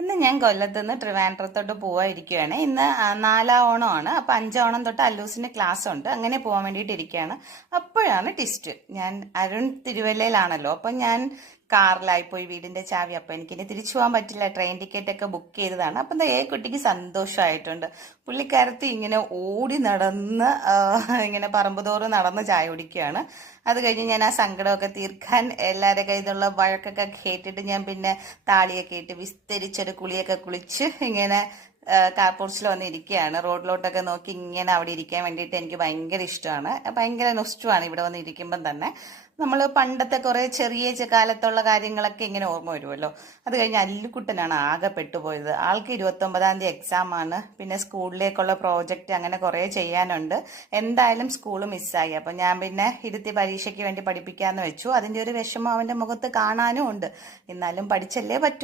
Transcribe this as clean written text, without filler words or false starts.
ഇന്ന് ഞാൻ കൊല്ലത്ത് നിന്ന് ട്രിവാൻഡ്രത്തോട്ട് പോവാതിരിക്കുകയാണ്. ഇന്ന് 4ാം ഓണമാണ്. അപ്പം 5ാം ഓണം തൊട്ട് അല്ലൂസിന് ക്ലാസ് ഉണ്ട്. അങ്ങനെ പോകാൻ വേണ്ടിയിട്ട് ഇരിക്കുകയാണ്. അപ്പോഴാണ് ടിസ്റ്റ്. ഞാൻ അരുൺ തിരുവല്ലയിലാണല്ലോ. അപ്പം ഞാൻ കാറിലായിപ്പോയി വീടിന്റെ ചാവി. അപ്പം എനിക്കിനി തിരിച്ചു പോകാൻ പറ്റില്ല. ട്രെയിൻ ടിക്കറ്റ് ഒക്കെ ബുക്ക് ചെയ്തതാണ്. അപ്പം കുട്ടിക്ക് സന്തോഷമായിട്ടുണ്ട്. പുള്ളിക്കാരത്തി ഇങ്ങനെ ഓടി നടന്ന് ഇങ്ങനെ പറമ്പ് തോറും നടന്ന് ചായ കുടിക്കുകയാണ്. അത് കഴിഞ്ഞ് ഞാൻ ആ സങ്കടമൊക്കെ തീർക്കാൻ എല്ലാവരുടെ കയ്യിലുള്ള വഴക്കൊക്കെ കേട്ടിട്ട് ഞാൻ പിന്നെ താളിയൊക്കെ ഇട്ട് വിസ്തരിച്ചൊരു കുളിയൊക്കെ കുളിച്ച് ഇങ്ങനെ കാർപോർച്ചിൽ വന്ന് ഇരിക്കുകയാണ്. റോഡിലോട്ടൊക്കെ നോക്കി ഇങ്ങനെ അവിടെ ഇരിക്കാൻ വേണ്ടിയിട്ട് എനിക്ക് ഭയങ്കര ഇഷ്ടമാണ്. ഭയങ്കര നൊസ്റ്റുമാണ് ഇവിടെ വന്ന് ഇരിക്കുമ്പം തന്നെ. നമ്മൾ പണ്ടത്തെ കുറേ ചെറിയ കാലത്തുള്ള കാര്യങ്ങളൊക്കെ ഇങ്ങനെ ഓർമ്മ വരുമല്ലോ. അത് കഴിഞ്ഞ് അല്ലുക്കുട്ടനാണ് ആകെ പെട്ടുപോയത്. ആൾക്ക് 29ാം തീയതി എക്സാം ആണ്. പിന്നെ സ്കൂളിലേക്കുള്ള പ്രോജക്റ്റ് അങ്ങനെ കുറേ ചെയ്യാനുണ്ട്. എന്തായാലും സ്കൂൾ മിസ്സായി. അപ്പം ഞാൻ പിന്നെ ഇരുത്തി പരീക്ഷയ്ക്ക് വേണ്ടി പഠിപ്പിക്കാമെന്ന് വെച്ചു. അതിൻ്റെ ഒരു വിഷമം അവൻ്റെ മുഖത്ത് കാണാനും ഉണ്ട്. എന്നാലും പഠിച്ചല്ലേ പറ്റൂ.